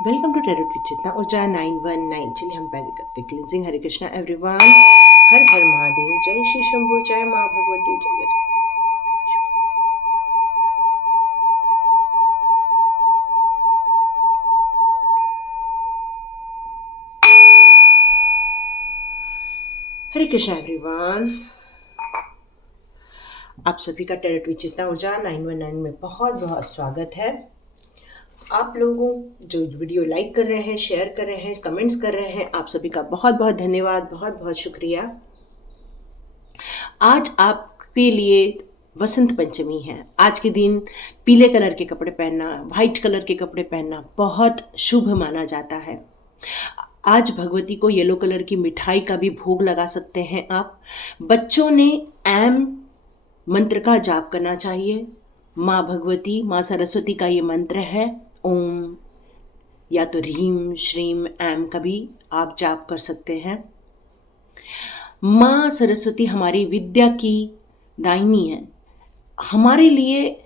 Welcome to टेरट with चेतना ऊर्जा 919। चलिए हम पहले करते क्लिनजिंग। हरे कृष्णा एवरीवन, हर हर महादेव, जय श्री शंभू, जय माँ भगवती, जय जय। हरे कृष्णा एवरीवन, आप सभी का टेरट विद चेतना ऊर्जा 919 में बहुत बहुत स्वागत है। आप लोगों जो वीडियो लाइक कर रहे हैं, शेयर कर रहे हैं, कमेंट्स कर रहे हैं, आप सभी का बहुत बहुत धन्यवाद, बहुत बहुत शुक्रिया। आज आपके लिए वसंत पंचमी है। आज के दिन पीले कलर के कपड़े पहनना, वाइट कलर के कपड़े पहनना बहुत शुभ माना जाता है। आज भगवती को येलो कलर की मिठाई का भी भोग लगा सकते हैं आप। बच्चों ने एम मंत्र का जाप करना चाहिए। माँ भगवती, माँ सरस्वती का ये मंत्र है, ओम या तो ह्रीम श्रीम एम का भी आप जाप कर सकते हैं। माँ सरस्वती हमारी विद्या की दायिनी है। हमारे लिए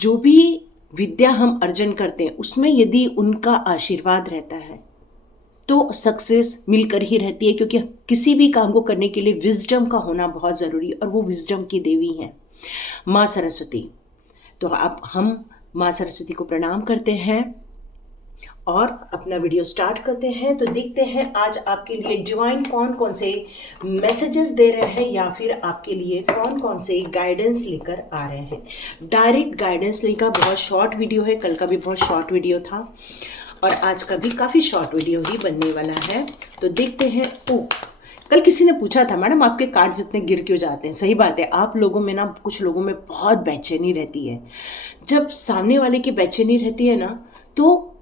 जो भी विद्या हम अर्जन करते हैं उसमें यदि उनका आशीर्वाद रहता है तो सक्सेस मिलकर ही रहती है, क्योंकि किसी भी काम को करने के लिए विजडम का होना बहुत ज़रूरी है और वो विजडम की देवी हैं माँ सरस्वती। तो हम माँ सरस्वती को प्रणाम करते हैं और अपना वीडियो स्टार्ट करते हैं। तो देखते हैं आज आपके लिए डिवाइन कौन कौन से मैसेजेस दे रहे हैं या फिर आपके लिए कौन कौन से गाइडेंस लेकर आ रहे हैं। डायरेक्ट गाइडेंस लेकर बहुत शॉर्ट वीडियो है, कल का भी बहुत शॉर्ट वीडियो था और आज का भी काफ़ी शॉर्ट वीडियो ही बनने वाला है। तो देखते हैं। कल किसी ने पूछा था, मैडम आपके कार्ड्स इतने गिर क्यों जाते हैं? सही बात है, आप लोगों में ना, कुछ लोगों में बहुत बेचैनी रहती है। जब सामने वाले की बेचैनी रहती है ना तो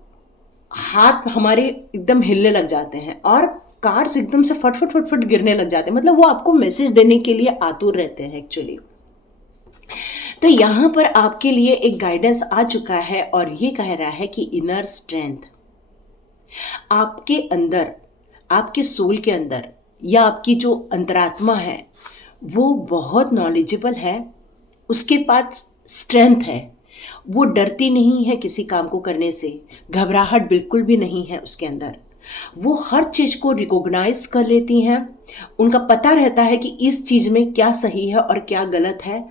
हाथ हमारे एकदम हिलने लग जाते हैं और कार्ड्स एकदम से फट फट फट फट गिरने लग जाते हैं। मतलब वो आपको मैसेज देने के लिए आतुर रहते हैं एक्चुअली। तो यहाँ पर आपके लिए एक गाइडेंस आ चुका है और ये कह रहा है कि इनर स्ट्रेंथ आपके अंदर, आपके सोल के अंदर या आपकी जो अंतरात्मा है वो बहुत नॉलेजेबल है, उसके पास स्ट्रेंथ है। वो डरती नहीं है किसी काम को करने से, घबराहट बिल्कुल भी नहीं है उसके अंदर। वो हर चीज़ को रिकॉग्नाइज कर लेती हैं। उनका पता रहता है कि इस चीज़ में क्या सही है और क्या गलत है।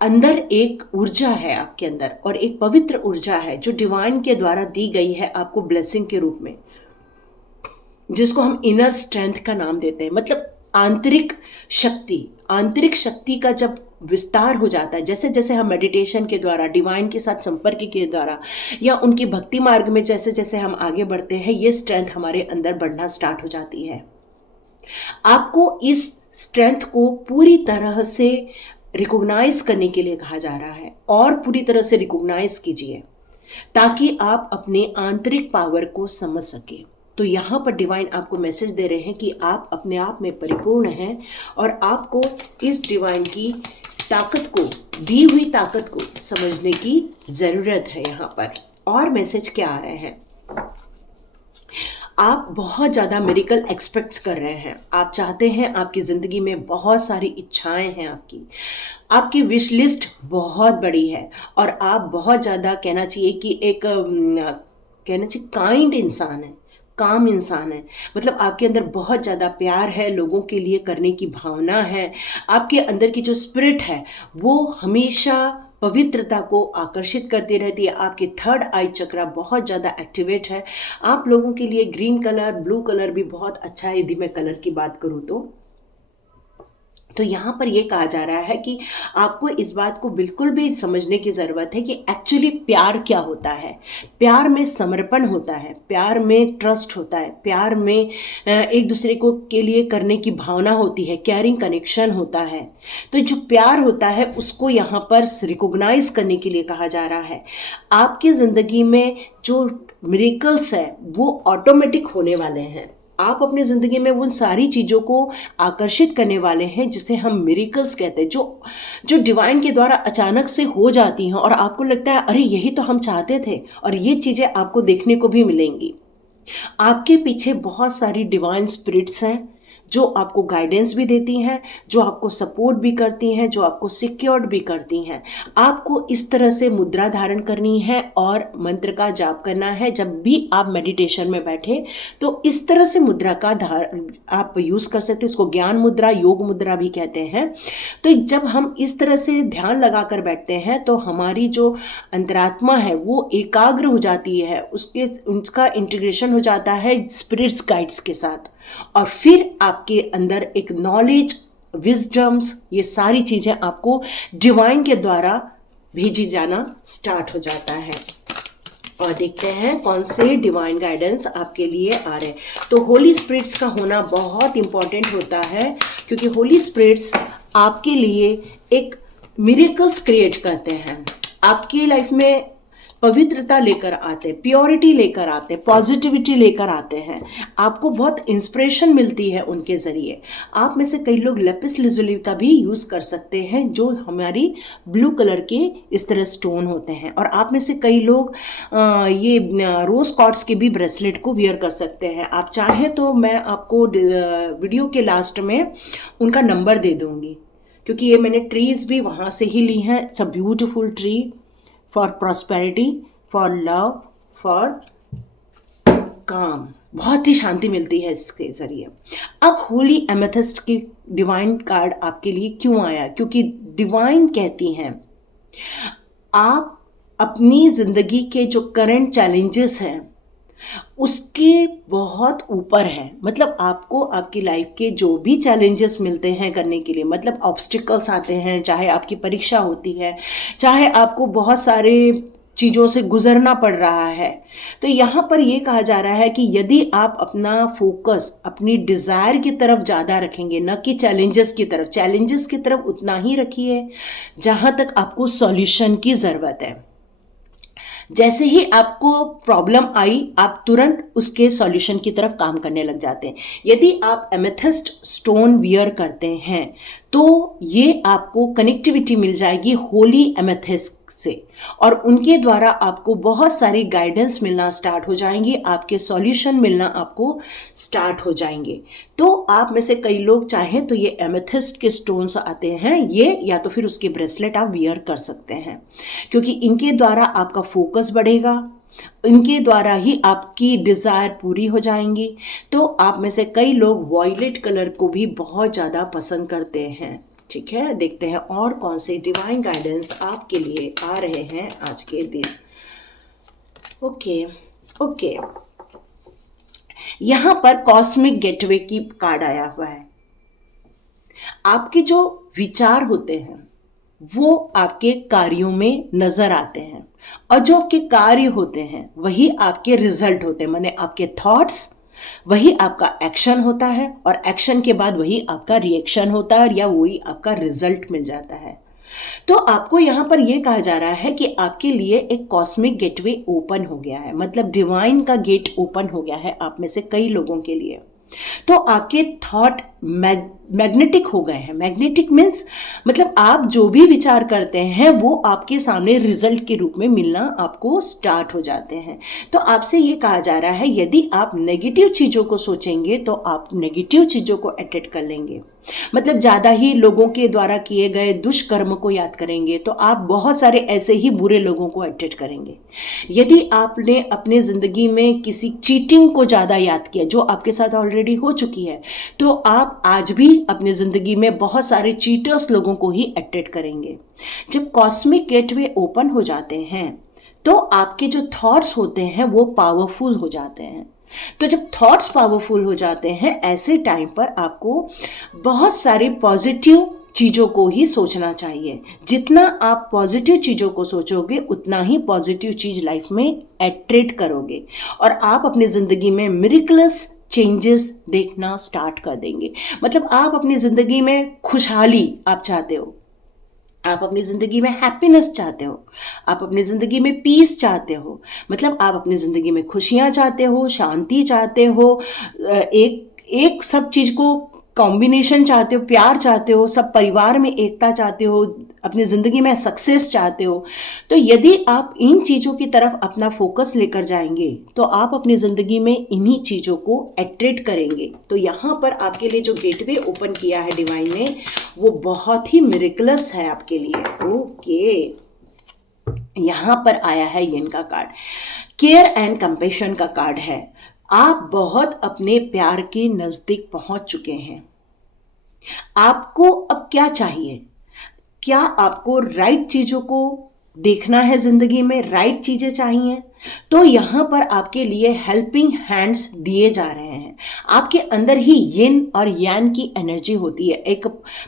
अंदर एक ऊर्जा है आपके अंदर और एक पवित्र ऊर्जा है जो डिवाइन के द्वारा दी गई है आपको ब्लेसिंग के रूप में, जिसको हम इनर स्ट्रेंथ का नाम देते हैं। मतलब आंतरिक शक्ति। आंतरिक शक्ति का जब विस्तार हो जाता है, जैसे जैसे हम मेडिटेशन के द्वारा, डिवाइन के साथ संपर्क के द्वारा या उनकी भक्ति मार्ग में जैसे जैसे हम आगे बढ़ते हैं, ये स्ट्रेंथ हमारे अंदर बढ़ना स्टार्ट हो जाती है। आपको इस स्ट्रेंथ को पूरी तरह से रिकॉग्नाइज करने के लिए कहा जा रहा है और पूरी तरह से रिकॉग्नाइज कीजिए ताकि आप अपने आंतरिक पावर को समझ सकें। तो यहाँ पर डिवाइन आपको मैसेज दे रहे हैं कि आप अपने आप में परिपूर्ण हैं और आपको इस डिवाइन की ताकत को, दी हुई ताकत को समझने की ज़रूरत है। यहाँ पर और मैसेज क्या आ रहे हैं? आप बहुत ज़्यादा मिरेकल एक्सपेक्ट्स कर रहे हैं। आप चाहते हैं, आपकी ज़िंदगी में बहुत सारी इच्छाएं हैं आपकी विश लिस्ट बहुत बड़ी है और आप बहुत ज़्यादा कहना चाहिए कि एक कहना चाहिए काइंड इंसान है, काम इंसान है। मतलब आपके अंदर बहुत ज़्यादा प्यार है, लोगों के लिए करने की भावना है। आपके अंदर की जो स्पिरिट है वो हमेशा पवित्रता को आकर्षित करती रहती है। आपके थर्ड आई चक्रा बहुत ज़्यादा एक्टिवेट है। आप लोगों के लिए ग्रीन कलर, ब्लू कलर भी बहुत अच्छा है यदि मैं कलर की बात करूँ तो यहाँ पर ये कहा जा रहा है कि आपको इस बात को बिल्कुल भी समझने की ज़रूरत है कि एक्चुअली प्यार क्या होता है। प्यार में समर्पण होता है, प्यार में ट्रस्ट होता है, प्यार में एक दूसरे को के लिए करने की भावना होती है, केयरिंग कनेक्शन होता है। तो जो प्यार होता है उसको यहाँ पर रिकॉग्नाइज करने के लिए कहा जा रहा है। आपकी ज़िंदगी में जो मिरेकल्स है वो ऑटोमेटिक होने वाले हैं। आप अपनी ज़िंदगी में उन सारी चीज़ों को आकर्षित करने वाले हैं जिसे हम मिरेकल्स कहते हैं, जो डिवाइन के द्वारा अचानक से हो जाती हैं और आपको लगता है अरे यही तो हम चाहते थे, और ये चीज़ें आपको देखने को भी मिलेंगी। आपके पीछे बहुत सारी डिवाइन स्पिरिट्स हैं जो आपको गाइडेंस भी देती हैं, जो आपको सपोर्ट भी करती हैं, जो आपको सिक्योर्ड भी करती हैं। आपको इस तरह से मुद्रा धारण करनी है और मंत्र का जाप करना है। जब भी आप मेडिटेशन में बैठे तो इस तरह से मुद्रा का आप यूज़ कर सकते हैं। इसको ज्ञान मुद्रा, योग मुद्रा भी कहते हैं। तो जब हम इस तरह से ध्यान लगा कर बैठते हैं तो हमारी जो अंतरात्मा है वो एकाग्र हो जाती है, उसका इंटीग्रेशन हो जाता है स्पिरिट्स गाइड्स के साथ, और फिर आपके अंदर एक नॉलेज, विजडम्स, ये सारी चीज़ें आपको डिवाइन के द्वारा भेजी जाना स्टार्ट हो जाता है। और देखते हैं कौन से डिवाइन गाइडेंस आपके लिए आ रहे हैं। तो होली स्पिरिट्स का होना बहुत इंपॉर्टेंट होता है, क्योंकि होली स्पिरिट्स आपके लिए एक मिरेकल्स क्रिएट करते हैं, आपकी लाइफ में पवित्रता लेकर आते हैं, प्योरिटी लेकर आते हैं, पॉजिटिविटी लेकर आते हैं। आपको बहुत इंस्पिरेशन मिलती है उनके ज़रिए। आप में से कई लोग लेपिस लाजुली का भी यूज़ कर सकते हैं, जो हमारी ब्लू कलर के इस तरह स्टोन होते हैं। और आप में से कई लोग ये रोज़ क्वार्ट्ज के भी ब्रेसलेट को वियर कर सकते हैं। आप चाहें तो मैं आपको वीडियो के लास्ट में उनका नंबर दे दूँगी, क्योंकि ये मैंने ट्रीज़ भी वहाँ से ही ली हैं। It's a beautiful tree for prosperity, for love, for काम। बहुत ही शांति मिलती है इसके ज़रिए। अब होली एमेथिस्ट की डिवाइन कार्ड आपके लिए क्यों आया? क्योंकि डिवाइन कहती हैं आप अपनी ज़िंदगी के जो करंट चैलेंजेस हैं उसके बहुत ऊपर है। मतलब आपको आपकी लाइफ के जो भी चैलेंजेस मिलते हैं करने के लिए, मतलब ऑब्स्टिकल्स आते हैं, चाहे आपकी परीक्षा होती है, चाहे आपको बहुत सारे चीज़ों से गुजरना पड़ रहा है, तो यहाँ पर ये कहा जा रहा है कि यदि आप अपना फोकस अपनी डिज़ायर की तरफ ज़्यादा रखेंगे, न कि चैलेंजेस की तरफ। चैलेंजेस की तरफ उतना ही रखिए जहाँ तक आपको सॉल्यूशन की ज़रूरत है। जैसे ही आपको प्रॉब्लम आई, आप तुरंत उसके सॉल्यूशन की तरफ काम करने लग जाते हैं। यदि आप एमेथिस्ट स्टोन वियर करते हैं तो ये आपको कनेक्टिविटी मिल जाएगी होली एमेथिस्ट से, और उनके द्वारा आपको बहुत सारी गाइडेंस मिलना स्टार्ट हो जाएंगी, आपके सॉल्यूशन मिलना आपको स्टार्ट हो जाएंगे। तो आप में से कई लोग चाहें तो ये एमेथिस्ट के स्टोन्स आते हैं, ये या तो फिर उसके ब्रेसलेट आप वियर कर सकते हैं, क्योंकि इनके द्वारा आपका फोकस बढ़ेगा, इनके द्वारा ही आपकी डिज़ायर पूरी हो जाएंगी। तो आप में से कई लोग वॉयलेट कलर को भी बहुत ज़्यादा पसंद करते हैं। ठीक है, देखते हैं और कौन से डिवाइन गाइडेंस आपके लिए आ रहे हैं आज के दिन। ओके, यहाँ पर कॉस्मिक गेटवे की कार्ड आया हुआ है। आपके जो विचार होते हैं वो आपके कार्यों में नजर आते हैं, और जो आपके कार्य होते हैं वही आपके रिजल्ट होते हैं। माने आपके थॉट्स वही आपका एक्शन होता है, और एक्शन के बाद वही आपका रिएक्शन होता है, या वही आपका रिजल्ट मिल जाता है। तो आपको यहाँ पर यह कहा जा रहा है कि आपके लिए एक कॉस्मिक गेटवे ओपन हो गया है, मतलब डिवाइन का गेट ओपन हो गया है आप में से कई लोगों के लिए। तो आपके थॉट मैग्नेटिक हो गए हैं। मैग्नेटिक मीन्स मतलब आप जो भी विचार करते हैं वो आपके सामने रिजल्ट के रूप में मिलना आपको स्टार्ट हो जाते हैं। तो आपसे ये कहा जा रहा है यदि आप नेगेटिव चीज़ों को सोचेंगे तो आप नेगेटिव चीज़ों को अट्रैक्ट कर लेंगे। मतलब ज़्यादा ही लोगों के द्वारा किए गए दुष्कर्म को याद करेंगे तो आप बहुत सारे ऐसे ही बुरे लोगों को अट्रैक्ट करेंगे। यदि आपने अपने ज़िंदगी में किसी चीटिंग को ज़्यादा याद किया जो आपके साथ ऑलरेडी हो चुकी है, तो आप आज भी अपनी ज़िंदगी में बहुत सारे चीटर्स लोगों को ही अट्रैक्ट करेंगे। जब कॉस्मिक गेटवे ओपन हो जाते हैं तो आपके जो थॉट्स होते हैं वो पावरफुल हो जाते हैं। तो जब थॉट्स पावरफुल हो जाते हैं ऐसे टाइम पर आपको बहुत सारे पॉजिटिव चीज़ों को ही सोचना चाहिए। जितना आप पॉजिटिव चीज़ों को सोचोगे उतना ही पॉजिटिव चीज़ लाइफ में अट्रैक्ट करोगे और आप अपनी ज़िंदगी में मिरेकलस चेंजेस देखना स्टार्ट कर देंगे। मतलब आप अपनी ज़िंदगी में खुशहाली आप चाहते हो, आप अपनी ज़िंदगी में हैप्पीनेस चाहते हो, आप अपनी ज़िंदगी में पीस चाहते हो, मतलब आप अपनी ज़िंदगी में खुशियाँ चाहते हो, शांति चाहते हो, एक सब चीज़ को कॉम्बिनेशन चाहते हो, प्यार चाहते हो, सब परिवार में एकता चाहते हो, अपनी ज़िंदगी में सक्सेस चाहते हो, तो यदि आप इन चीज़ों की तरफ अपना फोकस लेकर जाएंगे तो आप अपनी ज़िंदगी में इन्हीं चीज़ों को अट्रैक्ट करेंगे। तो यहाँ पर आपके लिए जो गेटवे ओपन किया है डिवाइन ने, वो बहुत ही मिरेकलस है आपके लिए। ओके, यहाँ पर आया है ये इनका कार्ड, केयर एंड कंपैशन का कार्ड है। आप बहुत अपने प्यार के नज़दीक पहुंच चुके हैं। आपको अब क्या चाहिए? क्या आपको राइट चीज़ों को देखना है, ज़िंदगी में राइट चीज़ें चाहिए? तो यहाँ पर आपके लिए हेल्पिंग हैंड्स दिए जा रहे हैं। आपके अंदर ही यिन और यान की एनर्जी होती है, एक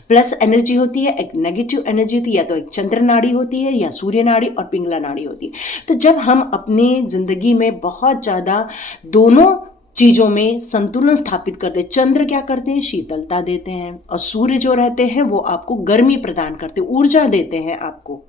प्लस एनर्जी होती है, एक नेगेटिव एनर्जी होती है, या तो एक चंद्र नाड़ी होती है, या सूर्य नाड़ी और पिंगला नाड़ी होती है। तो जब हम अपनी ज़िंदगी में बहुत ज़्यादा दोनों चीज़ों में संतुलन स्थापित करते हैं, चंद्र क्या करते हैं? शीतलता देते हैं, और सूर्य जो रहते हैं वो आपको गर्मी प्रदान करते हैं, ऊर्जा देते हैं आपको।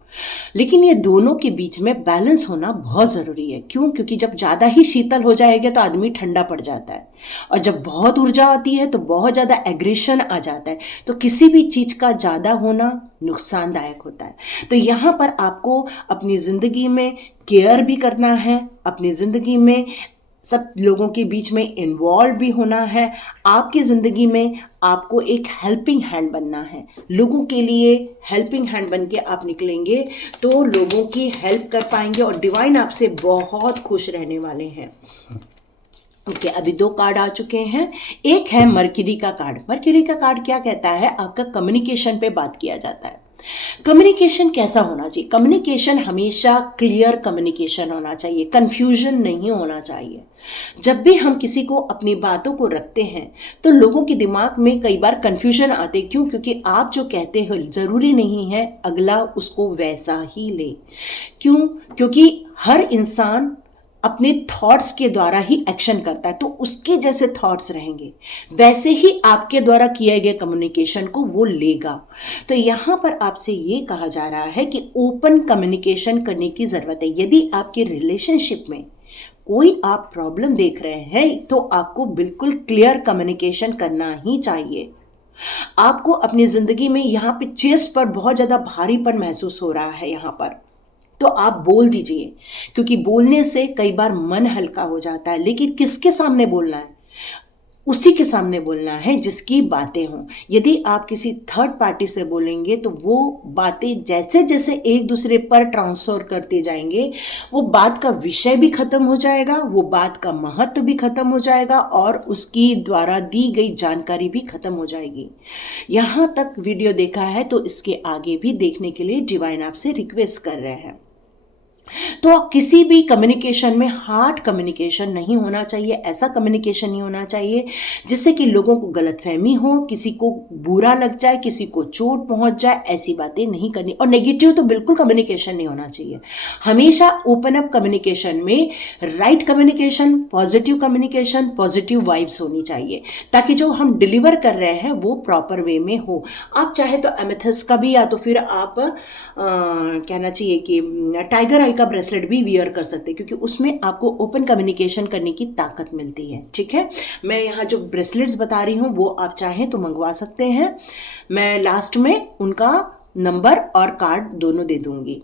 लेकिन ये दोनों के बीच में बैलेंस होना बहुत ज़रूरी है। क्यों? क्योंकि जब ज़्यादा ही शीतल हो जाएगा तो आदमी ठंडा पड़ जाता है, और जब बहुत ऊर्जा आती है तो बहुत ज़्यादा एग्रेशन आ जाता है। तो किसी भी चीज़ का ज़्यादा होना नुकसानदायक होता है। तो यहाँ पर आपको अपनी ज़िंदगी में केयर भी करना है, अपनी ज़िंदगी में सब लोगों के बीच में इन्वॉल्व भी होना है। आपकी ज़िंदगी में आपको एक हेल्पिंग हैंड बनना है, लोगों के लिए हेल्पिंग हैंड बन के आप निकलेंगे तो लोगों की हेल्प कर पाएंगे, और डिवाइन आपसे बहुत खुश रहने वाले हैं। ओके, अभी 2 कार्ड आ चुके हैं। एक है मरकरी का कार्ड। मरकरी का कार्ड क्या कहता है? आपका कम्युनिकेशन पे बात किया जाता है। कम्युनिकेशन कैसा होना चाहिए? कम्युनिकेशन हमेशा क्लियर कम्युनिकेशन होना चाहिए, कंफ्यूजन नहीं होना चाहिए। जब भी हम किसी को अपनी बातों को रखते हैं तो लोगों के दिमाग में कई बार कंफ्यूजन आते। क्यों? क्योंकि आप जो कहते हो ज़रूरी नहीं है अगला उसको वैसा ही ले। क्यों? क्योंकि हर इंसान अपने थॉट्स के द्वारा ही एक्शन करता है, तो उसके जैसे थॉट्स रहेंगे, वैसे ही आपके द्वारा किए गए कम्युनिकेशन को वो लेगा। तो यहाँ पर आपसे ये कहा जा रहा है कि ओपन कम्युनिकेशन करने की ज़रूरत है। यदि आपके रिलेशनशिप में कोई आप प्रॉब्लम देख रहे हैं तो आपको बिल्कुल क्लियर कम्युनिकेशन करना ही चाहिए। आपको अपनी ज़िंदगी में यहाँ पे चेस्ट पर बहुत ज़्यादा भारीपन महसूस हो रहा है यहाँ पर, तो आप बोल दीजिए, क्योंकि बोलने से कई बार मन हल्का हो जाता है। लेकिन किसके सामने बोलना है? उसी के सामने बोलना है जिसकी बातें हों। यदि आप किसी थर्ड पार्टी से बोलेंगे तो वो बातें जैसे जैसे एक दूसरे पर ट्रांसफर करते जाएंगे, वो बात का विषय भी खत्म हो जाएगा, वो बात का महत्व भी खत्म हो जाएगा, और उसकी द्वारा दी गई जानकारी भी खत्म हो जाएगी। यहाँ तक वीडियो देखा है तो इसके आगे भी देखने के लिए डिवाइन आपसे रिक्वेस्ट कर रहे हैं। तो किसी भी कम्युनिकेशन में हार्ड कम्युनिकेशन नहीं होना चाहिए, ऐसा कम्युनिकेशन नहीं होना चाहिए जिससे कि लोगों को गलतफहमी हो, किसी को बुरा लग जाए, किसी को चोट पहुंच जाए। ऐसी बातें नहीं करनी, और नेगेटिव तो बिल्कुल कम्युनिकेशन नहीं होना चाहिए। हमेशा ओपन अप कम्युनिकेशन में right communication, positive communication, positive vibes होनी चाहिए, ताकि जो हम डिलीवर कर रहे हैं वो प्रॉपर वे में हो। आप चाहे तो एमेथिस्ट का भी, या तो फिर आप कहना चाहिए कि टाइगर आई का ब्रेसलेट भी वियर कर सकते हैं, क्योंकि उसमें आपको ओपन कम्युनिकेशन करने की ताकत मिलती है। ठीक है, मैं यहाँ जो ब्रेसलेट्स बता रही हूँ वो आप चाहें तो मंगवा सकते हैं। मैं लास्ट में उनका नंबर और कार्ड दोनों दे दूँगी।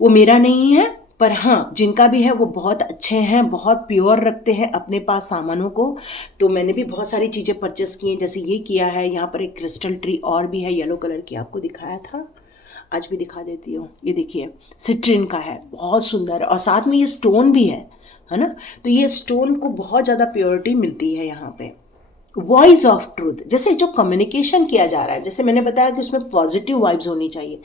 वो मेरा नहीं है, पर हाँ जिनका भी है वो बहुत अच्छे हैं, बहुत प्योर रखते हैं अपने पास सामानों को। तो मैंने भी बहुत सारी चीज़ें परचेस की हैं, जैसे ये किया है। यहाँ पर एक क्रिस्टल ट्री और भी है, येलो कलर की, आपको दिखाया था, आज भी दिखा देती हूँ। ये देखिए, सिट्रिन का है, बहुत सुंदर, और साथ में ये स्टोन भी है ना। तो ये स्टोन को बहुत ज़्यादा प्योरिटी मिलती है यहाँ पे। वॉइस ऑफ ट्रूथ, जैसे जो कम्युनिकेशन किया जा रहा है, जैसे मैंने बताया कि उसमें पॉजिटिव वाइब्स होनी चाहिए।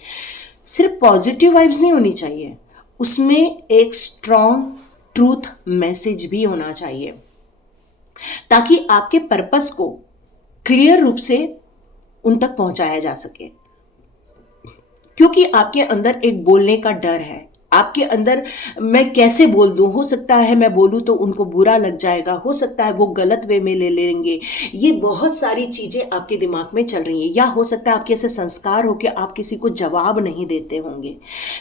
सिर्फ पॉजिटिव वाइब्स नहीं होनी चाहिए, उसमें एक स्ट्रॉन्ग ट्रूथ मैसेज भी होना चाहिए, ताकि आपके पर्पस को क्लियर रूप से उन तक पहुंचाया जा सके। क्योंकि आपके अंदर एक बोलने का डर है, आपके अंदर मैं कैसे बोल दूं, हो सकता है मैं बोलूं तो उनको बुरा लग जाएगा, हो सकता है वो गलत वे में ले लेंगे। ये बहुत सारी चीज़ें आपके दिमाग में चल रही हैं, या हो सकता है आपके ऐसे संस्कार हो कि आप किसी को जवाब नहीं देते होंगे।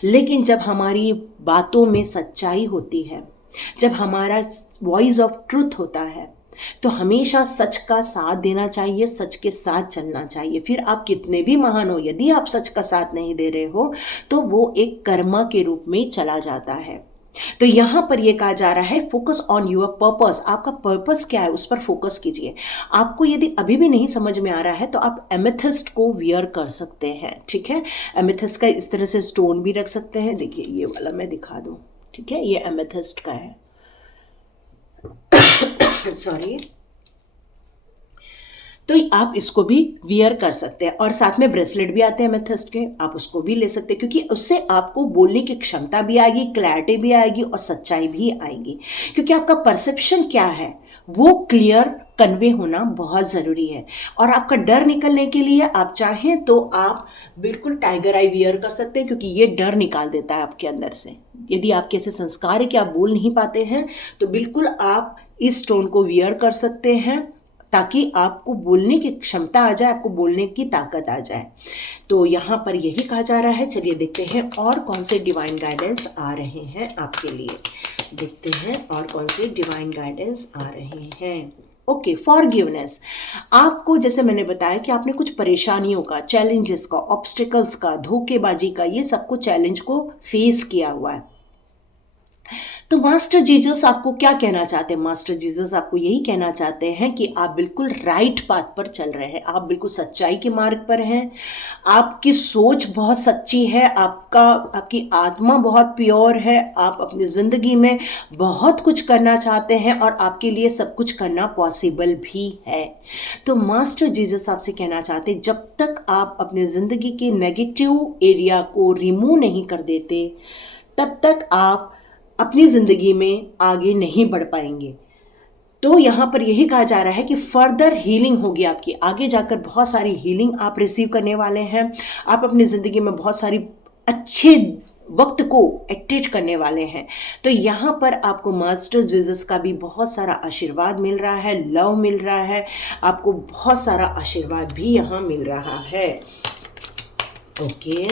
लेकिन जब हमारी बातों में सच्चाई होती है, जब हमारा वॉइस ऑफ ट्रूथ होता है, तो हमेशा सच का साथ देना चाहिए, सच के साथ चलना चाहिए। फिर आप कितने भी महान हो, यदि आप सच का साथ नहीं दे रहे हो तो वो एक कर्मा के रूप में चला जाता है। तो यहाँ पर ये कहा जा रहा है फोकस ऑन योर पर्पस। आपका पर्पस क्या है उस पर फोकस कीजिए। आपको यदि अभी भी नहीं समझ में आ रहा है तो आप एमेथिस्ट को वियर कर सकते हैं, ठीक है। एमेथिस्ट का इस तरह से स्टोन भी रख सकते हैं। देखिए ये वाला मैं दिखा दूँ, ठीक है, ये एमेथिस्ट का है सॉरी। तो आप इसको भी वियर कर सकते हैं, और साथ में ब्रेसलेट भी आते हैं एमेथिस्ट के, आप उसको भी ले सकते हैं, क्योंकि उससे आपको बोलने की क्षमता भी आएगी, क्लैरिटी भी आएगी और सच्चाई भी आएगी। क्योंकि आपका परसेप्शन क्या है वो क्लियर कन्वे होना बहुत ज़रूरी है। और आपका डर निकलने के लिए आप चाहें तो आप बिल्कुल टाइगर आई वियर कर सकते हैं, क्योंकि ये डर निकाल देता है आपके अंदर से। यदि आपके ऐसे संस्कार है कि आप बोल नहीं पाते हैं तो बिल्कुल आप इस स्टोन को वियर कर सकते हैं, ताकि आपको बोलने की क्षमता आ जाए, आपको बोलने की ताकत आ जाए। तो यहाँ पर यही कहा जा रहा है। चलिए देखते हैं और कौन से डिवाइन गाइडेंस आ रहे हैं आपके लिए। देखते हैं और कौन से डिवाइन गाइडेंस आ रहे हैं। Okay, forgiveness. आपको जैसे मैंने बताया कि आपने कुछ परेशानियों का, चैलेंजेस का, ऑब्स्टिकल्स का, धोखेबाजी का, ये सबको चैलेंज को फेस किया हुआ है। तो मास्टर जीसस आपको क्या कहना चाहते हैं? मास्टर जीसस आपको यही कहना चाहते हैं कि आप बिल्कुल राइट पाथ पर चल रहे हैं, आप बिल्कुल सच्चाई के मार्ग पर हैं, आपकी सोच बहुत सच्ची है, आपकी आत्मा बहुत प्योर है, आप अपनी ज़िंदगी में बहुत कुछ करना चाहते हैं और आपके लिए सब कुछ करना पॉसिबल भी है। तो मास्टर जीसस आपसे कहना चाहते हैं जब तक आप अपने ज़िंदगी के नेगेटिव एरिया को रिमूव नहीं कर देते तब तक आप अपनी ज़िंदगी में आगे नहीं बढ़ पाएंगे। तो यहाँ पर यही कहा जा रहा है कि फर्दर हीलिंग होगी आपकी, आगे जाकर बहुत सारी हीलिंग आप रिसीव करने वाले हैं। आप अपनी ज़िंदगी में बहुत सारी अच्छे वक्त को एक्टिवेट करने वाले हैं। तो यहाँ पर आपको मास्टर जीसस का भी बहुत सारा आशीर्वाद मिल रहा है, लव मिल रहा है, आपको बहुत सारा आशीर्वाद भी यहाँ मिल रहा है। ओके,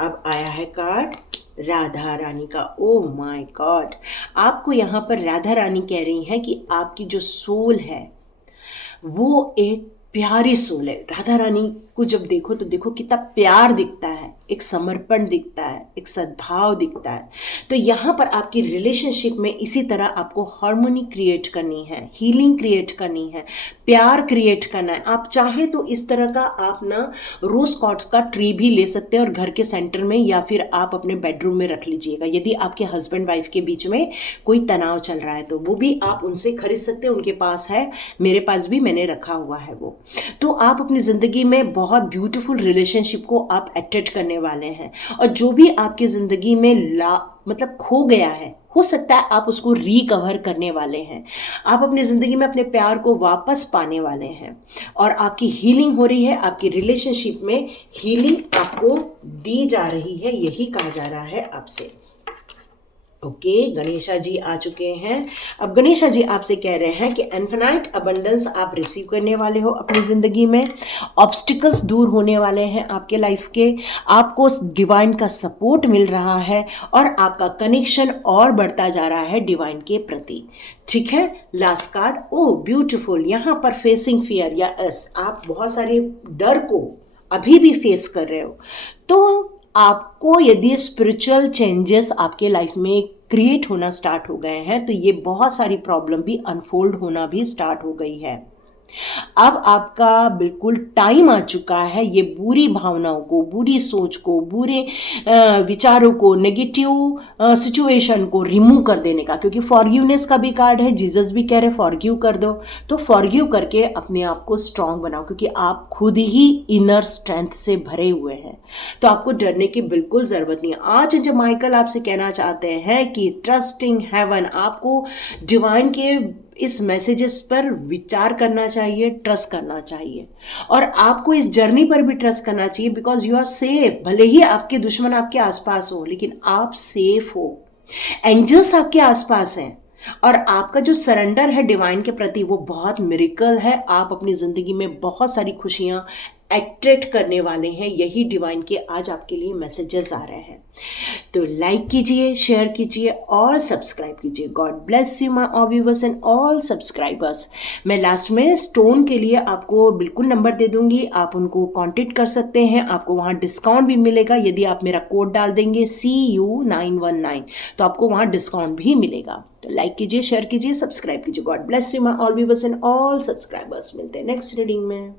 अब आया है कार्ड राधा रानी का। ओ माय गॉड, आपको यहाँ पर राधा रानी कह रही हैं कि आपकी जो सोल है वो एक प्यारी सोल है। राधा रानी को जब देखो तो देखो कितना प्यार दिखता है, एक समर्पण दिखता है, एक सद्भाव दिखता है। तो यहाँ पर आपकी रिलेशनशिप में इसी तरह आपको हार्मोनी क्रिएट करनी है, हीलिंग क्रिएट करनी है, प्यार क्रिएट करना है। आप चाहें तो इस तरह का आप ना रोज कॉर्ड्स का ट्री भी ले सकते हैं और घर के सेंटर में या फिर आप अपने बेडरूम में रख लीजिएगा। यदि आपके हस्बैंड वाइफ के बीच में कोई तनाव चल रहा है तो वो भी आप उनसे खरीद सकते हैं, उनके पास है, मेरे पास भी मैंने रखा हुआ है वो। तो आप अपनी ज़िंदगी में बहुत ब्यूटीफुल रिलेशनशिप को आप अट्रैक्ट करने वाले हैं। और जो भी आपकी ज़िंदगी में मतलब खो गया है, हो सकता है आप उसको रिकवर करने वाले हैं। आप अपनी ज़िंदगी में अपने प्यार को वापस पाने वाले हैं और आपकी हीलिंग हो रही है, आपकी रिलेशनशिप में हीलिंग आपको दी जा रही है, यही कहा जा रहा है आपसे। ओके, गणेशा जी आ चुके हैं। अब गणेशा जी आपसे कह रहे हैं कि इन्फिनाइट अबंडेंस आप रिसीव करने वाले हो अपनी ज़िंदगी में, ऑब्स्टिकल्स दूर होने वाले हैं आपके लाइफ के, आपको डिवाइन का सपोर्ट मिल रहा है और आपका कनेक्शन और बढ़ता जा रहा है डिवाइन के प्रति। ठीक है, लास्ट कार्ड, ओह ब्यूटीफुल। यहाँ पर फेसिंग फियर या आप बहुत सारे डर को अभी भी फेस कर रहे हो। तो आपको यदि स्पिरिचुअल चेंजेस आपके लाइफ में क्रिएट होना स्टार्ट हो गए हैं तो ये बहुत सारी प्रॉब्लम भी अनफोल्ड होना भी स्टार्ट हो गई है। अब आपका बिल्कुल टाइम आ चुका है ये बुरी भावनाओं को, बुरी सोच को, बुरे विचारों को, नेगेटिव सिचुएशन को रिमूव कर देने का, क्योंकि फॉरगिवनेस का भी कार्ड है। जीसस भी कह रहे फॉरगिव कर दो। तो फॉरगिव करके अपने आप को स्ट्रांग बनाओ, क्योंकि आप खुद ही इनर स्ट्रेंथ से भरे हुए हैं, तो आपको डरने की बिल्कुल ज़रूरत नहीं है। आज जब माइकल आपसे कहना चाहते हैं कि ट्रस्टिंग हेवन, आपको डिवाइन के इस मैसेजेस पर विचार करना चाहिए, ट्रस्ट करना चाहिए और आपको इस जर्नी पर भी ट्रस्ट करना चाहिए, बिकॉज यू आर सेफ। भले ही आपके दुश्मन आपके आसपास हो लेकिन आप सेफ हो, एंजल्स आपके आसपास हैं और आपका जो सरेंडर है डिवाइन के प्रति वो बहुत मिरेकल है। आप अपनी ज़िंदगी में बहुत सारी खुशियाँ एट्रैक्ट करने वाले हैं, यही डिवाइन के आज आपके लिए मैसेजेस आ रहे हैं। तो लाइक कीजिए, शेयर कीजिए और सब्सक्राइब कीजिए। God bless you my all viewers and all subscribers. मैं लास्ट में स्टोन के लिए आपको बिल्कुल नंबर दे दूंगी, आप उनको कांटेक्ट कर सकते हैं, आपको वहाँ डिस्काउंट भी मिलेगा यदि आप मेरा कोड डाल देंगे CU919, तो आपको वहाँ डिस्काउंट भी मिलेगा। तो लाइक कीजिए, शेयर कीजिए, सब्सक्राइब कीजिए। God bless you my all viewers and all subscribers. मिलते हैं नेक्स्ट रीडिंग में।